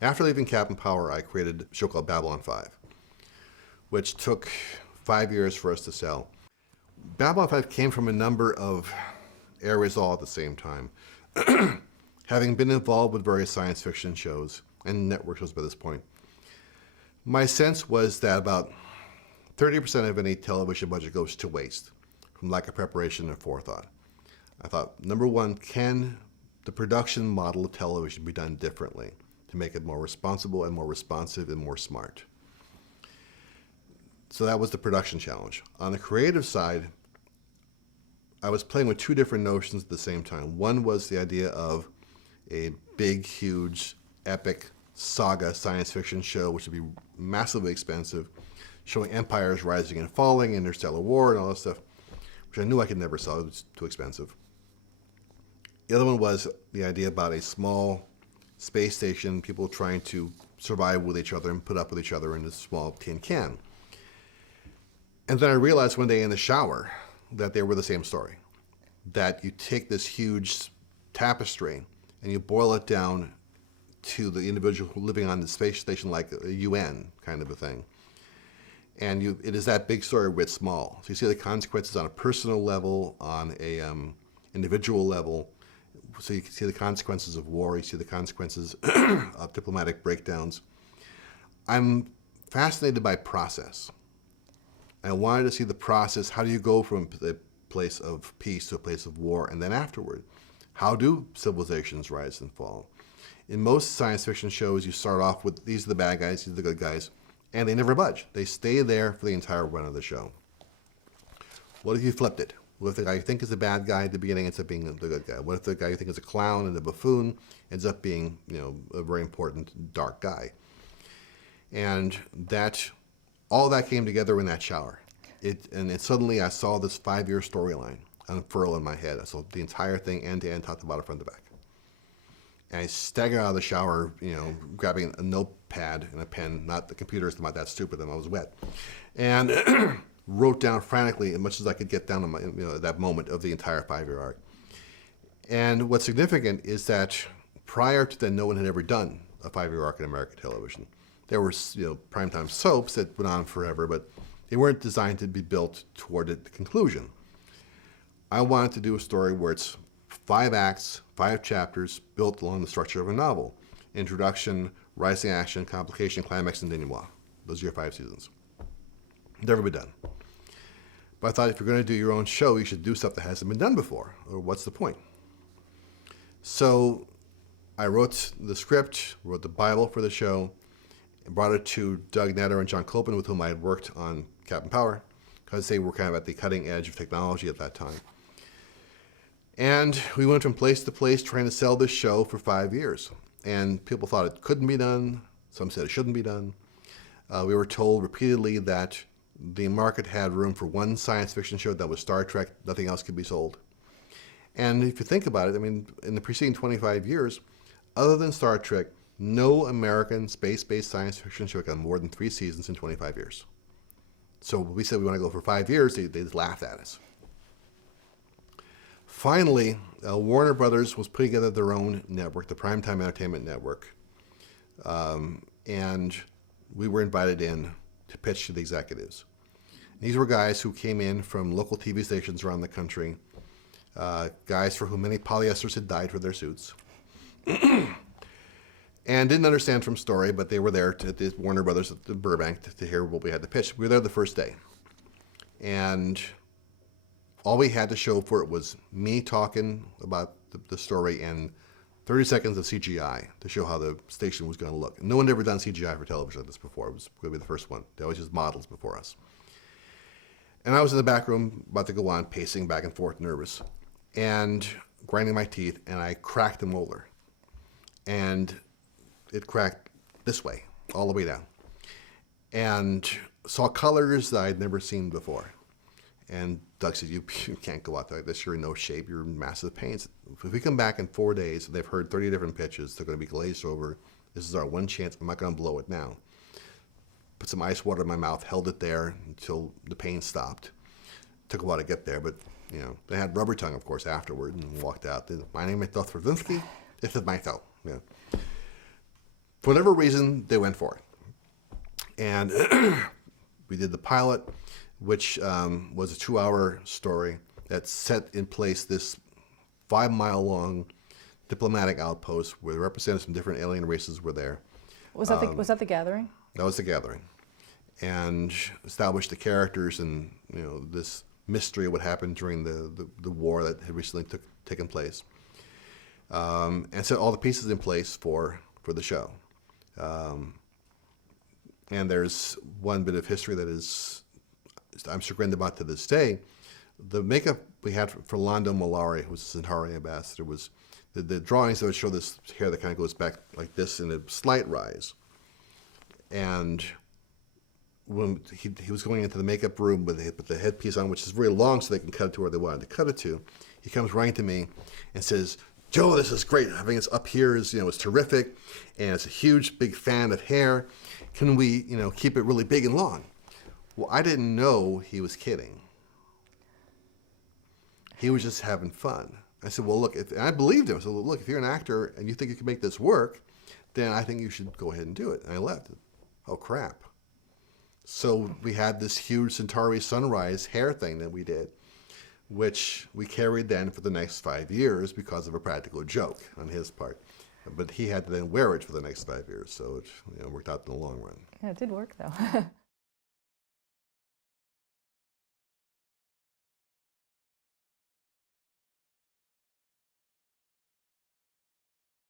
After leaving Cap and Power, I created a show called Babylon 5, which took 5 years for us to sell. Babylon 5 came from a number of areas all at the same time. Having been involved with various science fiction shows and network shows by this point, my sense was that about 30% of any television budget goes to waste from lack of preparation and forethought. I thought, number one, can the production model of television be done differently to make it more responsible and more responsive and more smart? So that was the production challenge. On the creative side, I was playing with two different notions at the same time. One was the idea of a big, huge, epic saga science fiction show, which would be massively expensive, showing empires rising and falling, interstellar war, and all that stuff, which I knew I could never sell. It was too expensive. The other one was the idea about a small space station, people trying to survive with each other and put up with each other in a small tin can. And then I realized one day in the shower that they were the same story. That you take this huge tapestry and you boil it down to the individual living on the space station like a UN kind of a thing. And it is that big story writ small. So you see the consequences on a personal level, on a individual level. So you can see the consequences of war, you see the consequences of diplomatic breakdowns. I'm fascinated by process. I wanted to see the process. How do you go from a place of peace to a place of war, and then afterward? How do civilizations rise and fall? In most science fiction shows, you start off with, these are the bad guys, these are the good guys, and they never budge. They stay there for the entire run of the show. What if you flipped it? What if the guy you think is a bad guy at the beginning ends up being the good guy? What if the guy you think is a clown and a buffoon ends up being, a very important dark guy? And all that came together in that shower. Suddenly I saw this 5-year storyline unfurl in my head. I saw the entire thing end to end, top to bottom, front to back. And I staggered out of the shower, grabbing a notepad and a pen. Not the computers, I'm not that stupid, I was wet. And wrote down frantically as much as I could get down to that moment of the entire 5-year arc. And what's significant is that prior to that, no one had ever done a 5-year arc in American television. There were primetime soaps that went on forever, but they weren't designed to be built toward the conclusion. I wanted to do a story where it's 5 acts, 5 chapters, built along the structure of a novel. Introduction, rising action, complication, climax, and denouement. Those are your 5 seasons. Never been done. But I thought if you're going to do your own show, you should do stuff that hasn't been done before, or what's the point? So I wrote the script, wrote the Bible for the show, and brought it to Doug Netter and John Copeland, with whom I had worked on Captain Power, because they were kind of at the cutting edge of technology at that time. And we went from place to place trying to sell this show for 5 years. And people thought it couldn't be done. Some said it shouldn't be done. We were told repeatedly that the market had room for one science fiction show, that was Star Trek. Nothing else could be sold. And if you think about it, in the preceding 25 years, other than Star Trek, no American space-based science fiction show got more than 3 seasons in 25 years. So we said we want to go for 5 years, they just laughed at us. Finally, Warner Brothers was putting together their own network, the Primetime Entertainment Network. And we were invited in to pitch to the executives. These were guys who came in from local TV stations around the country, guys for whom many polyesters had died for their suits. And didn't understand from story, but they were there at the Warner Brothers at the Burbank to hear what we had to pitch. We were there the first day. And all we had to show for it was me talking about the story and 30 seconds of CGI to show how the station was going to look. No one had ever done CGI for television like this before. It was going to be the first one. They always used models before us. And I was in the back room about to go on, pacing back and forth, nervous, and grinding my teeth, and I cracked a molar. And it cracked this way, all the way down. And saw colors that I'd never seen before. And Doug said, you can't go out there like this. You're in no shape. You're in massive pain. If we come back in 4 days, they've heard 30 different pitches. They're going to be glazed over. This is our one chance. I'm not going to blow it now. Put some ice water in my mouth, held it there until the pain stopped. Took a while to get there, but they had rubber tongue, of course, afterward, and walked out. My name is Straczynski. This is my show. For whatever reason, they went for it. And we did the pilot, which was a 2-hour story that set in place this 5-mile-long diplomatic outpost where representatives from different alien races were there. Was that the Gathering? That was the Gathering, and established the characters and this mystery of what happened during the war that had recently taken place, and set all the pieces in place for the show. And there's one bit of history that I'm chagrined about to this day. The makeup we had for Lando Mollari, who was the Centauri ambassador, was the drawings that would show this hair that kind of goes back like this in a slight rise. And when he was going into the makeup room with the headpiece on, which is very long so they can cut it to where they wanted to cut it to, he comes running to me and says, "Joe, this is great. Having this up here is, it's terrific, and it's a huge, big fan of hair. Can we, keep it really big and long?" Well, I didn't know he was kidding. He was just having fun. I said, "Well, look," and I believed him. I said, "Well, look, if you're an actor and you think you can make this work, then I think you should go ahead and do it." And I left. Oh, crap. So we had this huge Centauri sunrise hair thing that we did, which we carried then for the next 5 years because of a practical joke on his part. But he had to then wear it for the next 5 years, so it worked out in the long run. Yeah, it did work, though.